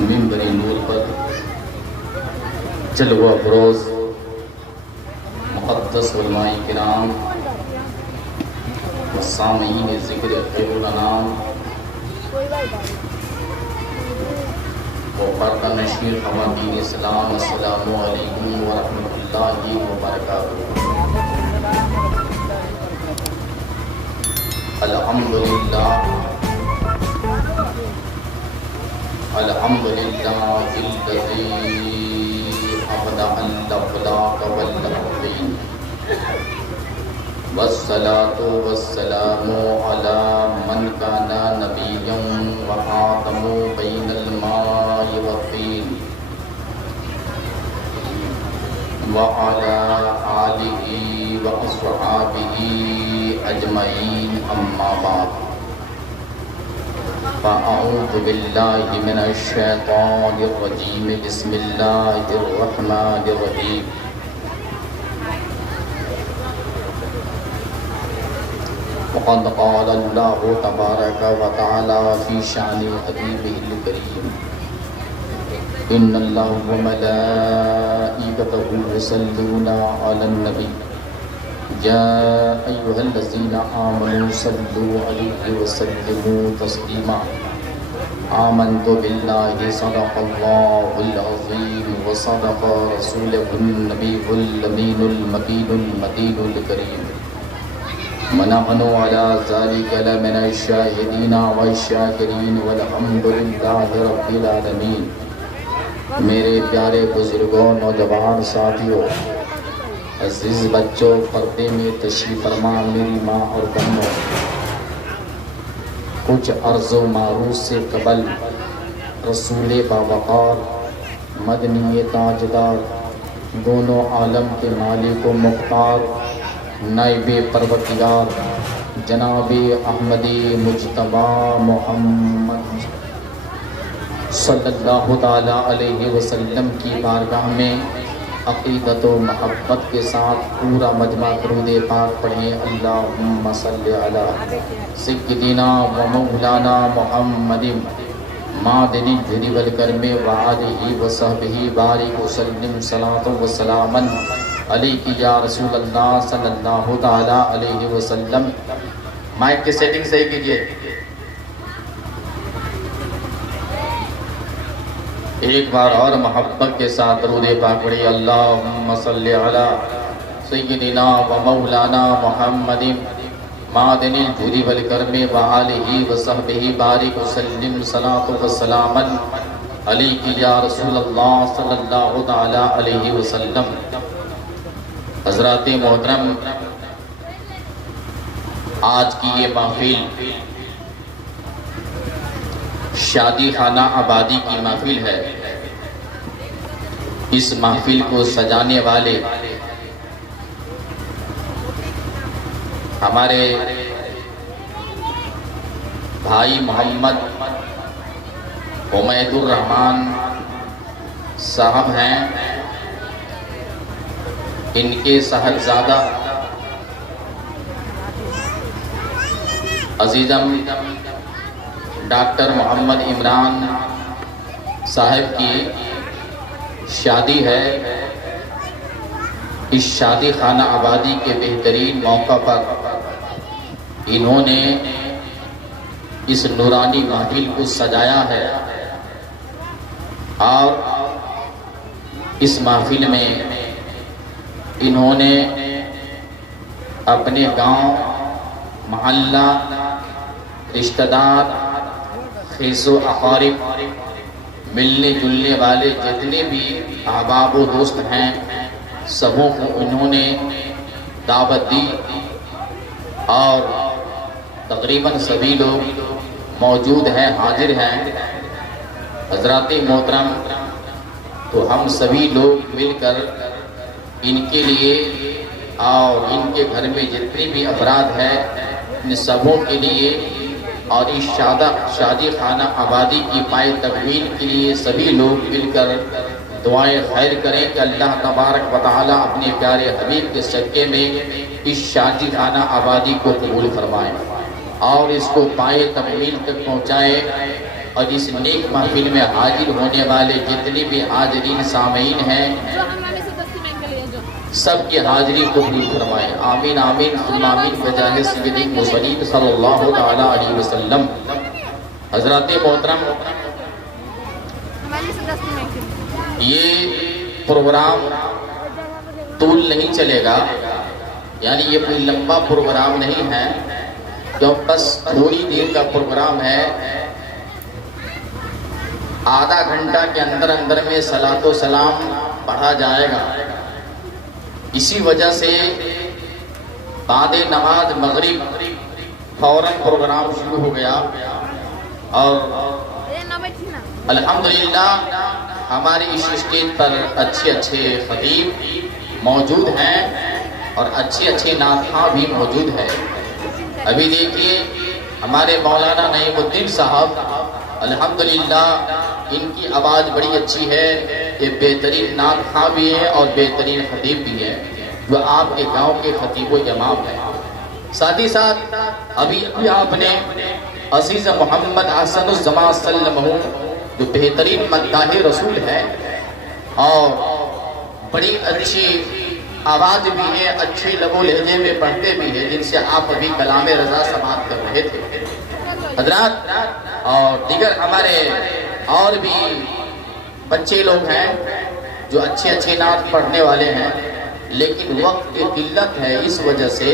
منبر نور پر جلوہ افروز مقدس علماء کرام و سامعین ذکر خیر الانام و پردہ نشیر خواتین اسلام، السلام علیکم ورحمۃ اللہ وبرکاتہ۔ الحمدللہ الحمدللہ الذی ابدع الاخلاق والتقوین والصلاة والسلام علی من کان نبیا وخاتم بین الماء والطین وعلی آلہ واصحابہ اجمعین، اما بعد فاعوذ باللہ من الشیطان الرجیم، بسم اللہ الرحمن الرحیم۔ وقد قال اللہ تبارک وتعالی فی شأن حبیبہ الکریم، ان اللہ وملائکتہ یصلون علی النبی یا ایھا الذین آمنوا صلوا علیہ وسلموا تسلیما۔ آمنت باللہ صدق اللہ العظیم وصدق رسولہ النبی الامین المکین المتین الکریم، ونحن علی ذلک لمن الشاہدین والشاکرین والحمد للہ رب العالمین۔ میرے پیارے بزرگوں، نوجوان ساتھیوں، عزیز بچوں، پردے میں تشریف فرما میری ماں اور بہنوں، کچھ عرض و معروض سے قبل رسول باوقار، مدنی تاجدار، دونوں عالم کے مالک و مختار، نائب پروردگار جناب احمدی مجتبی محمد صلی اللہ تعالی علیہ وسلم کی بارگاہ میں عقیدت و محبت کے ساتھ پورا مجمع درود پاک پڑھیں۔ اللہم صلی علی سیدنا و مولانا محمد معدن الجود والکرم وآلہ وصحبہ بارک وسلم صلاۃ و سلاما علیک یا رسول اللہ صلی اللہ تعالی علیہ وسلم۔ مائک کی سیٹنگ صحیح کیجئے۔ ایک بار اور محبت کے ساتھ درود پاک پڑھی۔ اللہم صلی علی سیدنا و مولانا محمد معدن الجود والکرم وآلہ وصحبہ بارک وسلم صلاۃ و سلاما علیک یا رسول اللہ صلی اللہ تعالی علیہ وسلم۔ حضرات محترم، آج کی یہ محفل شادی خانہ آبادی کی محفل ہے۔ اس محفل کو سجانے والے ہمارے بھائی محمد حمید الرحمن صاحب ہیں۔ ان کے صاحبزادہ عزیزم ڈاکٹر محمد عمران صاحب کی شادی ہے۔ اس شادی خانہ آبادی کے بہترین موقع پر انہوں نے اس نورانی محفل کو سجایا ہے، اور اس محفل میں انہوں نے اپنے گاؤں، محلہ، رشتہ دار، خیز و اقارب، ملنے جلنے والے جتنے بھی احباب و دوست ہیں، سبوں کو انہوں نے دعوت دی، اور تقریباً سبھی لوگ موجود ہیں، حاضر ہیں۔ حضرات محترم، تو ہم سبھی لوگ مل کر ان کے لیے اور ان کے گھر میں جتنے بھی افراد ہیں، ان سبوں کے لیے اور اس شادی خانہ آبادی کی پائے تکمیل کے لیے سبھی لوگ مل کر دعائیں خیر کریں کہ اللہ تبارک و تعالی اپنے پیارے حبیب کے صدقے میں اس شادی خانہ آبادی کو قبول فرمائے اور اس کو پائے تکمیل تک پہنچائے۔ اور اس نیک محفل میں حاضر ہونے والے جتنے بھی حاضرین سامعین ہیں سب کی حاضری قبول فرمائے. آمین آمین ثم آمین بجاہ سیدی المرسلین صلی اللہ تعالی علیہ وسلم. حضرات محترم، یہ پروگرام طول نہیں چلے گا، یعنی یہ کوئی لمبا پروگرام نہیں ہے، جو بس تھوڑی دیر کا پروگرام ہے. آدھا گھنٹہ کے اندر میں صلاۃ و سلام پڑھا جائے گا. اسی وجہ سے بعد نماز مغرب فوراً پروگرام شروع ہو گیا، اور الحمدللہ ہماری اس اسٹیج پر اچھے خطیب موجود ہیں اور اچھے نعت خواں بھی موجود ہیں. ابھی دیکھیے ہمارے مولانا نعیم الدین صاحب، الحمدللہ ان کی آواز بڑی اچھی ہے. یہ بہترین نعت خواں بھی ہے اور بہترین خطیب بھی ہے، جو آپ کے گاؤں کے خطیب و امام ہیں. ساتھ ہی ساتھ ابھی آپ نے عزیز محمد حسن الزمان صلی اللہ علیہ وسلم، جو بہترین مداح رسول ہے اور بڑی اچھی آواز بھی ہے، اچھے لب و لہجے میں پڑھتے بھی ہیں، جن سے آپ ابھی کلام رضا سماعت کر رہے تھے. حضرات اور دیگر ہمارے اور بھی بچے لوگ ہیں جو اچھے نعت پڑھنے والے ہیں، لیکن وقت کی قلت ہے، اس وجہ سے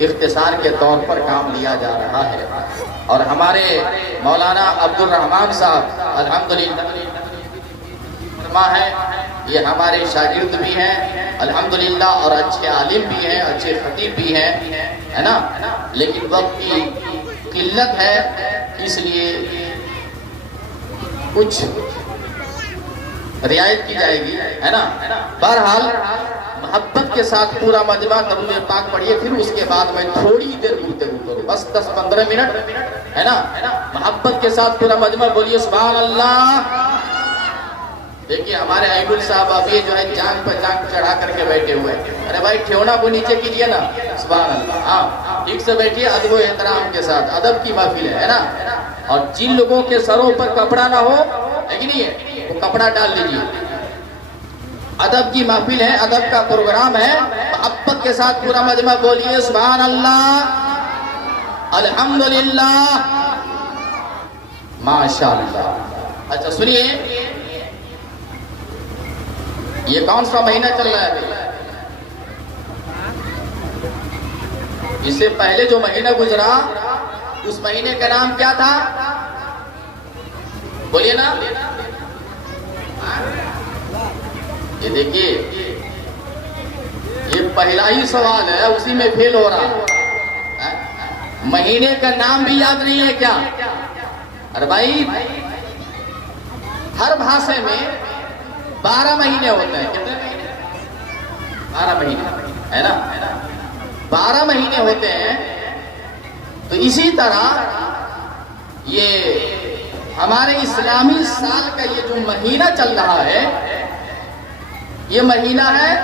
اختصار کے طور پر کام لیا جا رہا ہے. اور ہمارے مولانا عبد الرحمن صاحب الحمدللہ ہے، یہ ہمارے شاگرد بھی ہیں الحمدللہ، اور اچھے عالم بھی ہیں، اچھے خطیب بھی ہیں، ہے نا. لیکن وقت کی قلت ہے، اس لیے کچھ رعایت کی جائے گی، ہے نا. بہرحال محبت کے ساتھ پورا مجمع درود پاک پڑھیے، پھر اس کے بعد میں تھوڑی دیر گفتگو کروں، بس 10-15 منٹ، ہے نا. محبت کے ساتھ پورا مجمع بولیے سبحان اللہ. دیکھیے ہمارے ایبل صاحب ابھی جو ہے جان پر جان چڑھا کر کے بیٹھے ہوئے ہیں. ارے بھائی ٹھیونا کو نیچے کیجئے نا. سبحان اللہ. ہاں ٹھیک سے بیٹھیے، ادب و احترام کے ساتھ، ادب کی محفل ہے نا. اور جن لوگوں کے سروں پر کپڑا نہ ہو، ہے کہ نہیں ہے، وہ کپڑا ڈال لیجیے. ادب کی محفل ہے، ادب کا پروگرام ہے. محبت کے ساتھ پورا مجمع بولیے سبحان اللہ الحمدللہ ماشاءاللہ. اچھا سنیے، یہ کون سا مہینہ چل رہا ہے؟ اس سے پہلے جو مہینہ گزرا اس مہینے کا نام کیا تھا؟ بولیے نا. یہ دیکھیے یہ پہلا ہی سوال ہے، اسی میں فیل ہو رہا. مہینے کا نام بھی یاد نہیں ہے کیا؟ ارے بھائی ہر بھاشے میں 12 مہینے ہوتے ہیں. کتنے مہینے؟ 12 مہینے، ہے نا. 12 مہینے ہوتے ہیں. تو اسی طرح یہ ہمارے اسلامی سال کا یہ جو مہینہ چل رہا ہے، یہ مہینہ ہے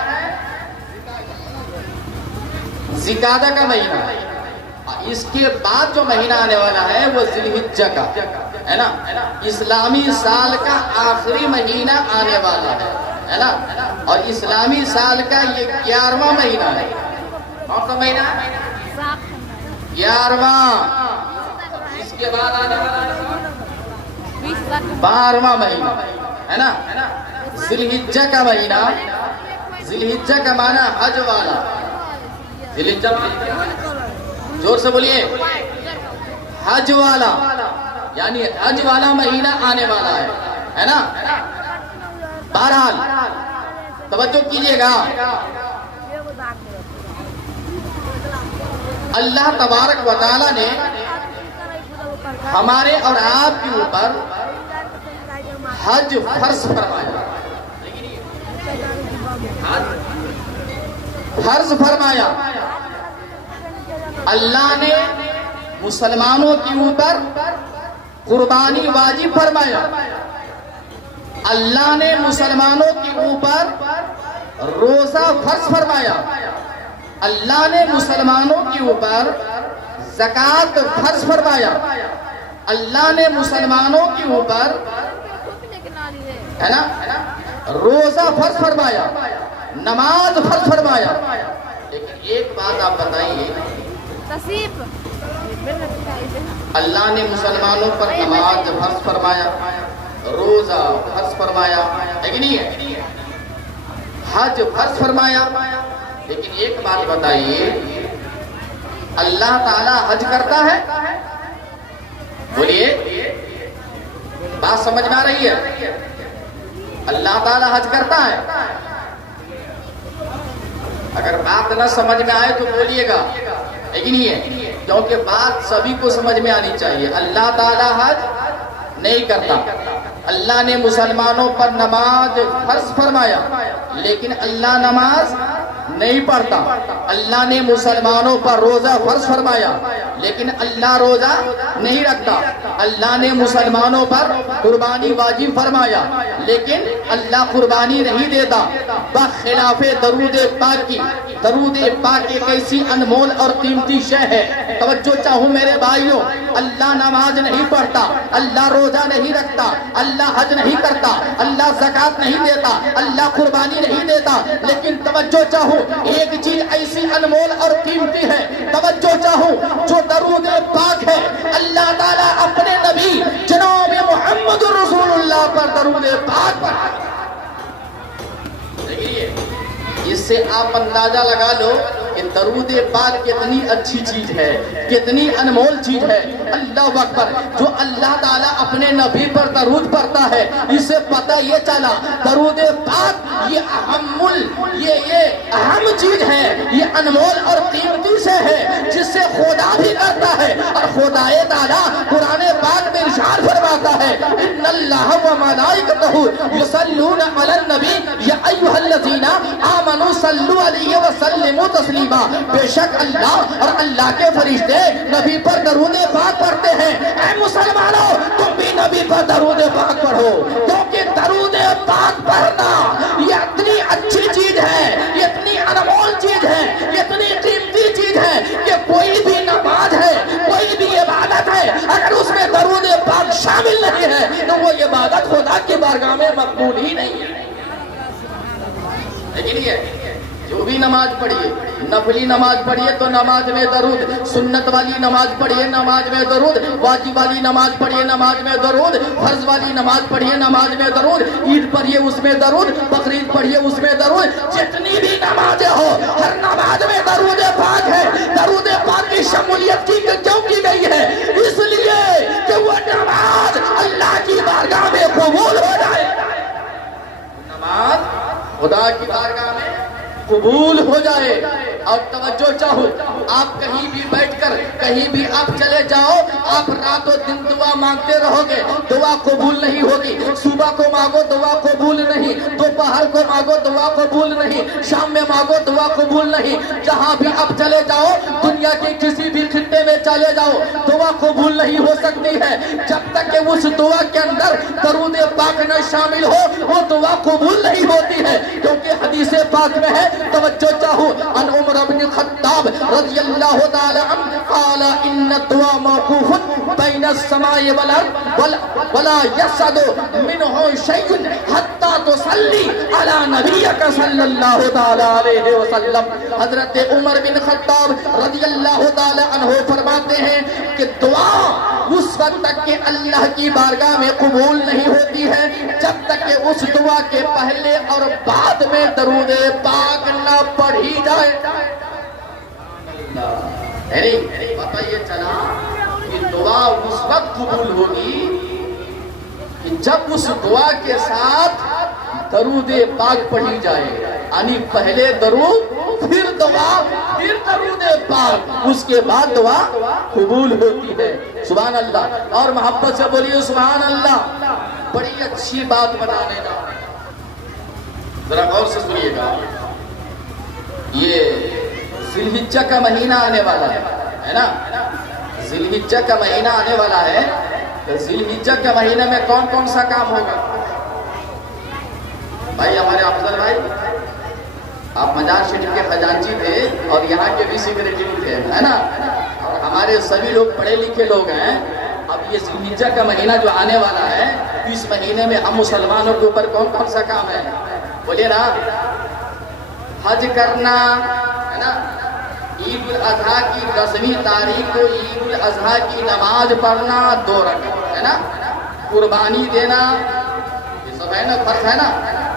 ذی-القعدہ کا مہینہ. اس کے بعد جو مہینہ آنے والا ہے وہ ذی الحجہ کا ہے نا. اسلامی سال کا آخری مہینہ آنے والا ہے نا. اور اسلامی سال کا یہ 11واں مہینہ ہے. کون سا مہینہ؟ 11واں. اس کے بعد آنے والا 12واں مہینہ ہے نا. ذی الحجہ کا مہینہ. ذی الحجہ کا معنی حج والا. ذی الحجہ زور سے بولیے، حج والا، یعنی حج والا مہینہ آنے والا ہے نا. بہرحال توجہ کیجئے گا، اللہ تبارک و تعالی نے ہمارے اور آپ کے اوپر حج فرض فرمایا. فرض فرمایا. اللہ نے مسلمانوں کے اوپر قربانی واجب فرمایا. اللہ نے مسلمانوں کے اوپر روزہ فرض فرمایا. اللہ نے مسلمانوں کے اوپر زکوٰۃ فرض فرمایا. اللہ نے مسلمانوں کے اوپر ہے نا روزہ فرض فرمایا، نماز فرض فرمایا، لیکن ایک بات آپ بتائیے، اللہ نے مسلمانوں پر نماز فرض فرمایا، روزہ فرض فرمایا ہے کہ نہیں ہے، حج فرض فرمایا، لیکن ایک بات بتائیے، اللہ تعالی حج کرتا ہے؟ بولیے، بات سمجھ میں آ رہی ہے؟ اللہ تعالی حج کرتا ہے؟ اگر بات نہ سمجھ میں آئے تو بولیے گا، لیکن نہیں ہے، کیونکہ بات سبھی کو سمجھ میں آنی چاہیے۔ اللہ تعالی حج نہیں کرتا، اللہ نے مسلمانوں پر نماز فرض فرمایا، لیکن اللہ نماز نہیں پڑھتا۔ اللہ نے مسلمانوں پر روزہ فرض فرمایا، لیکن اللہ روزہ نہیں رکھتا۔ اللہ نے مسلمانوں پر قربانی واجب فرمایا، لیکن اللہ قربانی نہیں دیتا، بخلاف درود پاک کی۔ درود پاک ایک ایسی انمول اور قیمتی شے ہے، توجہ چاہوں میرے بھائیوں، اللہ نماز نہیں پڑھتا، اللہ روزہ نہیں رکھتا، اللہ حج نہیں کرتا، اللہ زکوٰۃ نہیں دیتا، اللہ قربانی نہیں دیتا، لیکن توجہ چاہوں ایک چیز ایسی انمول اور قیمتی ہے، توجہ چاہوں جو درود پاک ہے۔ اللہ تعالیٰ اپنے نبی جناب محمد رسول اللہ پر درود پاک پڑھا۔ اس سے آپ اندازہ لگا لو کہ درود پاک کتنی اچھی چیز ہے، کتنی انمول چیز ہے۔ اللہ اکبر، جو اللہ تعالیٰ اپنے نبی پر درود پڑھتا ہے، اس سے پتہ یہ چلا درود پاک یہ اہم چیز ہے، یہ انمول اور قیمتی سے ہے، جس سے خدا بھی کرتا ہے، اور خدا تعالیٰ قرآن پاک میں ارشاد فرماتا ہے، ان اللہ و ملائکتہ یصلون علی النبی یا ایھا الذین آمنوا صلوا علیہ وسلموا تسلیما۔ بے شک اللہ اور اللہ کے فرشتے نبی پر درود پاک پڑھتے ہیں۔ اے مسلمانوں، تم بھی نبی پر درود پاک پڑھو، کیونکہ درود پاک پڑھنا یہ اتنی اچھی چیز ہے، یہ اتنی انمول چیز ہے، یہ اتنی قیمتی چیز ہے کہ کوئی بھی نماز ہے، کوئی بھی عبادت ہے، اگر اس میں درود پاک شامل نہیں ہے تو وہ عبادت خدا کی بارگاہ میں مقبول ہی نہیں ہے۔ لیکن یہ جو بھی نماز پڑھیے، نفلی نماز پڑھیے تو نماز میں درود، سنت والی نماز پڑھیے نماز میں درود، واجب والی نماز پڑھیے نماز میں درود، فرض والی نماز پڑھیے نماز میں درود، عید پڑھیے اس میں درود، بقرعید پڑھیے اس میں درود، جتنی بھی نمازیں ہو ہر نماز میں درود پاک ہے۔ درود پاک کی شمولیت کیوں کی گئی ہے؟ اس لیے کہ وہ نماز اللہ کی بارگاہ میں قبول ہو جائے، نماز خدا کی بارگاہ میں قبول ہو جائے۔ اور توجہ چاہو، آپ کہیں بھی بیٹھ کر کہیں بھی آپ چلے جاؤ، آپ رات و دن دعا مانگتے رہو گے، دعا قبول نہیں ہوگی۔ صبح کو مانگو دعا قبول نہیں، دوپہر کو مانگو دعا قبول نہیں، شام میں مانگو دعا قبول نہیں۔ جہاں بھی آپ چلے جاؤ، دنیا کے کسی بھی خطے میں چلے جاؤ، دعا قبول نہیں ہو سکتی ہے جب تک کہ اس دعا کے اندر درود پاک نہ شامل ہو، وہ دعا قبول نہیں ہوتی ہے۔ کیونکہ حدیث پاک میں ہے، توجہ چاہو، ان عمر بن خطاب رضی اللہ تعالی عنہ قال ان الدعاء موقوف بین السماء والارض ولا يصعد منه شيء حتى تصلي على نبيك صلی اللہ تعالی علیہ وسلم۔ حضرت عمر بن خطاب رضی اللہ تعالی عنہ فرماتے ہیں کہ دعا اس وقت تک کہ اللہ کی بارگاہ میں قبول نہیں ہوتی ہے جب تک کہ اس دعا کے پہلے اور بعد میں درود پاک نہ پڑھی جائے۔ پتہ یہ چلا کہ دعا اس وقت قبول ہوگی کہ جب اس دعا کے ساتھ درود پاک پڑھی جائے، یعنی پہلے درود پھر دعا پھر درود پاک، اس کے بعد دعا قبول ہوتی ہے۔ سبحان اللہ، اور محبت سے بولیے سبحان اللہ۔ بڑی اچھی بات بتانے گا، ذرا غور سے سنیے گا۔ یہ ذی الحجہ کا مہینہ آنے والا ہے نا، ذی الحجہ کا مہینہ آنے والا ہے، تو ذی الحجہ کے مہینے میں کون کون سا کام ہوگا؟ بھائی ہمارے افضل بھائی، آپ مزار شریف کے خزانچی تھے اور یہاں کے بھی سیکریٹری تھے، ہے نا، اور ہمارے سبھی لوگ پڑھے لکھے لوگ ہیں، اب یہ ذوالحجہ کا مہینہ جو آنے والا ہے، تو اس مہینے میں ہم مسلمانوں کے اوپر کون کون سا کام ہے؟ بولے نا، حج کرنا ہے نا، عید الاضحیٰ کی 10ویں تاریخ کو عید الاضحیٰ کی نماز پڑھنا 2 رکعت ہے نا، قربانی دینا، یہ سب ہے نا، فرض ہے نا،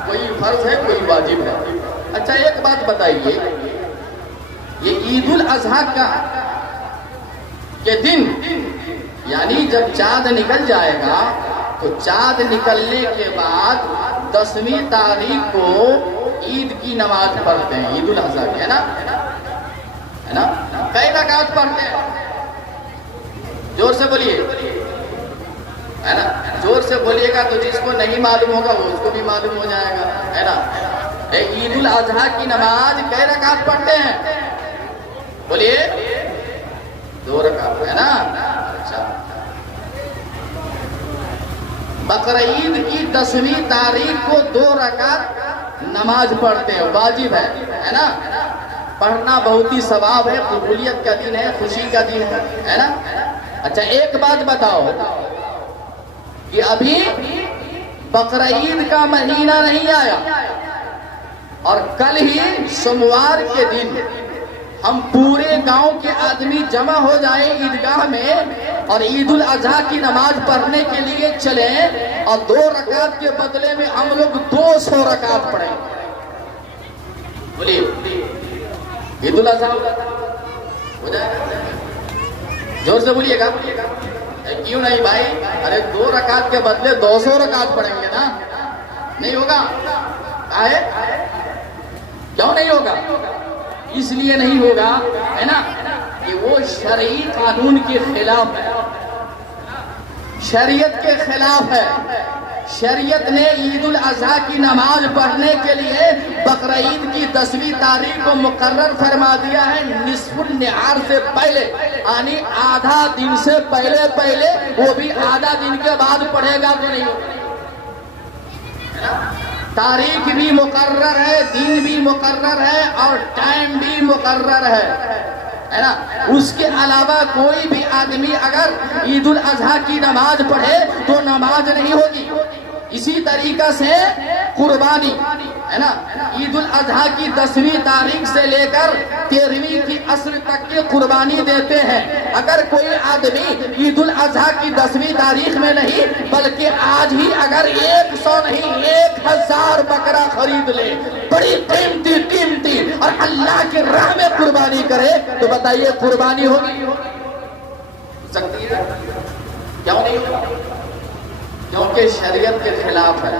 کوئی فرض ہے کوئی واجب ہے۔ اچھا ایک بات بتائیے، یہ عید الاضحیٰ کا کے دن یعنی جب چاند نکل جائے گا تو چاند نکلنے کے بعد 10ویں تاریخ کو عید کی نماز پڑھتے ہیں، عید الاضحیٰ کی، ہے نا؟ کئی رکعت پڑھتے ہیں؟ زور سے بولیے، ہے نا؟ زور سے بولیے گا تو جس کو نہیں معلوم ہوگا وہ اس کو بھی معلوم ہو جائے گا، ہے نا؟ عید الاضحیٰ کی نماز کئی رکعت پڑھتے ہیں؟ بولیے 2 رکعت، ہے نا؟ اچھا، بقرعید کی 10ویں تاریخ کو 2 رکعت نماز پڑھتے ہیں، واجب ہے نا؟ پڑھنا بہت ہی ثواب ہے، قبولیت کا دن ہے، خوشی کا دن ہے نا؟ اچھا ایک بات بتاؤ کہ ابھی بقرعید کا مہینہ نہیں آیا اور کل ہی سوموار کے دن ہم پورے گاؤں کے آدمی جمع ہو جائیں عیدگاہ میں اور عید الاضحیٰ کی نماز پڑھنے کے لیے چلیں اور 2 رکعت کے بدلے میں ہم لوگ 200 رکعت پڑھیں، بولیے عید الاضحیٰ ہو جائے گا؟ زور سے بولیے گا، کیوں نہیں بھائی؟ ارے 2 رکعت کے بدلے 200 رکعت پڑھیں گے نا، نہیں ہوگا؟ کیوں نہیں ہوگا؟ اس لیے نہیں ہوگا ہے نا کہ وہ شرعی قانون کے خلاف ہے، شریعت کے خلاف ہے۔ شریعت نے عید الاضحیٰ کی نماز پڑھنے کے لیے بقرعید کی 10ویں تاریخ کو مقرر فرما دیا ہے، نصف النہار سے پہلے، یعنی آدھا دن سے پہلے، وہ بھی آدھا دن کے بعد پڑھے گا تو نہیں ہوگا، تاریخ بھی مقرر ہے، دن بھی مقرر ہے اور ٹائم بھی مقرر ہے نا؟ اس کے علاوہ کوئی بھی آدمی اگر عید الاضحیٰ کی نماز پڑھے تو نماز نہیں ہوگی۔ اسی طریقہ سے قربانی ہے نا، عید الاضحیٰ کی 10ویں تاریخ سے لے کر 13ویں کی عصر تک کی قربانی دیتے ہیں۔ اگر کوئی آدمی عید الاضحیٰ کی 10ویں تاریخ میں نہیں بلکہ آج ہی اگر 100 نہیں 1000 بکرا خرید لے، بڑی قیمتی اور اللہ کے راہ میں قربانی کرے تو بتائیے قربانی ہوگی سکتی ہے؟ کیوں نہیں ہوگی؟ کیونکہ شریعت کے خلاف ہے،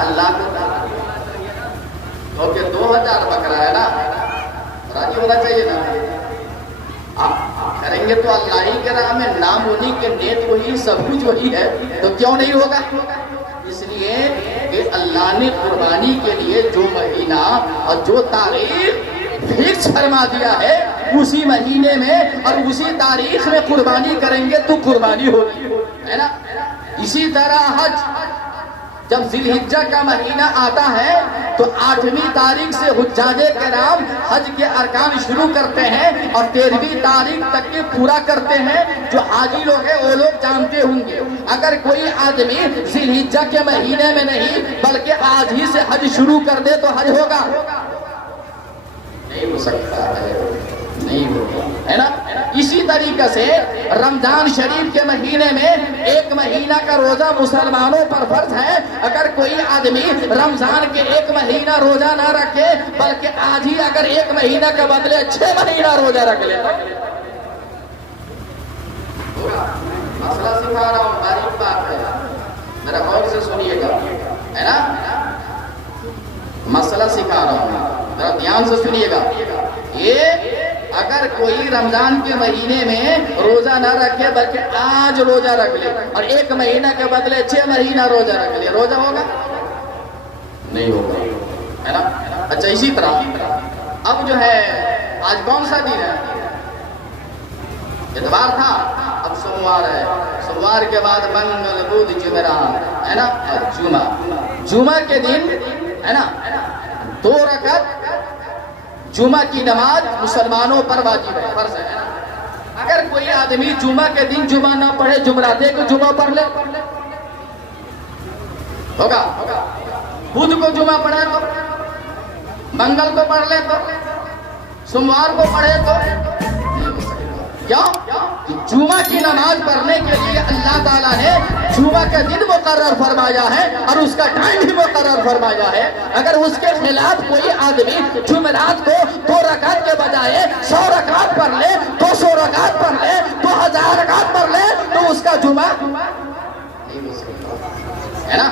اللہ کو کیونکہ 2000 بکرا ہے نا، راضی ہونا چاہیے نا، کریں گے تو اللہ ہی کے راہ میں، نام انہی کے، نیت وہی، سب کچھ وہی ہے، تو کیوں نہیں ہوگا؟ اس لیے کہ اللہ نے قربانی کے لیے جو مہینہ اور جو تاریخ فکس فرما دیا ہے اسی مہینے میں اور اسی تاریخ میں قربانی کریں گے تو قربانی ہوگی، ہے نا؟ اسی طرح حج، جب ذی الحجہ کا مہینہ آتا ہے تو 8ویں تاریخ سے حجاج کرام حج کے ارکان شروع کرتے ہیں اور 13ویں تاریخ تک کے پورا کرتے ہیں۔ جو حاجی لوگ ہیں وہ لوگ جانتے ہوں گے، اگر کوئی آدمی ذی الحجہ کے مہینے میں نہیں بلکہ آج ہی سے حج شروع کر دے تو حج ہوگا؟ نہیں ہو سکتا ہے، نہیں ہوگا، ہے نا؟ اسی طریقے سے رمضان شریف کے مہینے میں 1 مہینہ کا روزہ مسلمانوں پر فرض ہے۔ اگر کوئی آدمی رمضان کے 1 مہینہ روزہ نہ رکھے بلکہ آج ہی اگر 1 مہینہ کے بدلے 6 مہینہ روزہ رکھ لے، مسئلہ سکھا رہا ہوں، باریک بات ہے، میرا غور سے سنیے گا، ہے نا؟ مسئلہ سکھا رہا ہوں، ذرا دھیان سے سنیے گا۔ یہ اگر کوئی رمضان کے مہینے میں روزہ نہ رکھے بلکہ آج روزہ رکھ لے اور 1 مہینہ کے بدلے 6 مہینہ روزہ رکھ لے، روزہ ہوگا؟ نہیں ہوگا، ہے نا؟ اچھا اسی طرح اب جو ہے آج کون سا دن ہے؟ اتوار تھا، اب سوموار ہے، سوموار کے بعد منگل بدھ جمعرات، ہے نا؟ جمعہ کے دن ہے نا 2 رکعت جمعہ کی نماز مسلمانوں پر واجب ہے، فرض ہے نا؟ اگر کوئی آدمی جمعہ کے دن جمعہ نہ پڑھے جمعراتے کو جمعہ پڑھ لے ہوگا، بدھ کو جمعہ پڑھے تو، منگل کو پڑھ لے تو، سوموار کو پڑھے تو، کیا جمعہ کی نماز پڑھنے کے لیے اللہ تعالیٰ نے جمعہ کا دن مقرر فرمایا ہے اور اس کا ٹائم بھی مقرر فرمایا ہے۔ اگر اس کے خلاف کوئی آدمی جمعرات کو 2 رکعت کے بجائے 100 رکعت پڑھ لے، 200 رکعت پڑھ لے، 2000 رکعت پڑھ لے تو اس کا جمعہ ہے نا۔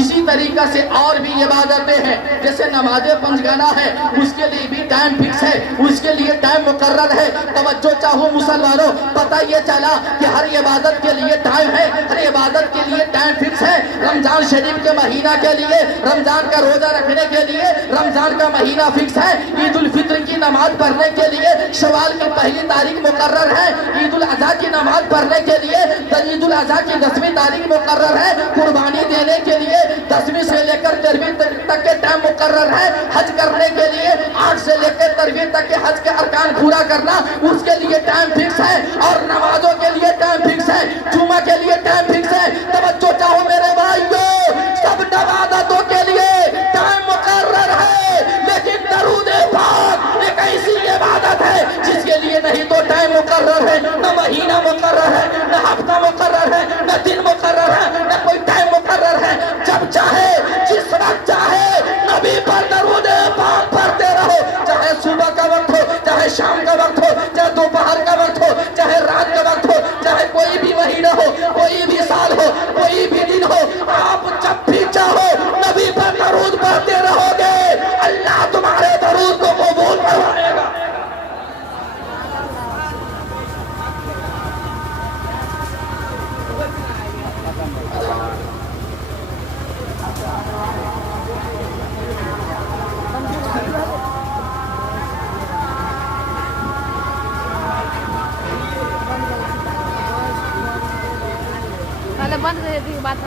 اسی طریقہ سے اور بھی عبادتیں ہیں، جیسے نماز پنجگانہ ہے، اس کے لیے بھی ٹائم فکس ہے، اس کے لیے ٹائم مقرر ہے۔ توجہ چاہو مسلمانوں، پتہ یہ چلا کہ ہر عبادت کے لیے ٹائم ہے، ہر عبادت کے لیے ٹائم فکس ہے۔ رمضان شریف کے مہینہ کے لیے، رمضان کا روزہ رکھنے کے لیے رمضان کا مہینہ فکس ہے۔ عید الفطر کی نماز پڑھنے کے لیے شوال کی 1 تاریخ مقرر ہے۔ عید الاضحیٰ کی نماز پڑھنے کے لیے عید الاضحیٰ کی 10ویں تاریخ مقرر ہے۔ قربانی دینے کے لیے 10ویں سے لے کر 13ویں تک کے ٹائم مقرر ہے۔ حج کرنے کے لیے 8 سے لے کر 13ویں تک کے حج کے ارکان پورا کرنا، اس کے لیے ٹائم فکس ہے۔ اور نمازوں کے لیے ٹائم فکس ہے، جمعہ کے لیے ٹائم فکس ہے۔ توجہ چاہو میرے بھائیو، سب عبادتوں کے لیے ٹائم مقرر ہے، لیکن درود پاک ایک ایسی عبادت ہے جس کے لیے نہیں تو ٹائم مقرر ہے، نہ مہینہ مقرر ہے، نہ ہفتہ مقرر ہے، نہ دن مقرر ہے، نہ کوئی ٹائم مقرر ہے۔ جب چاہے، جس وقت چاہے نبی پر درود پاک پڑھتے رہو، چاہے صبح کا وقت ہو، چاہے شام کا وقت ہو، چاہے دوپہر کا وقت ہو، چاہے رات کا وقت ہو، چاہے کوئی بھی مہینہ ہو، کوئی بھی سال ہو، کوئی بھی دن ہو، آپ جب بھی چاہو نبی پر درود پڑھتے رہو گے، اللہ تمہارے درود کو قبول فرمائے گا۔ بند کر دی بات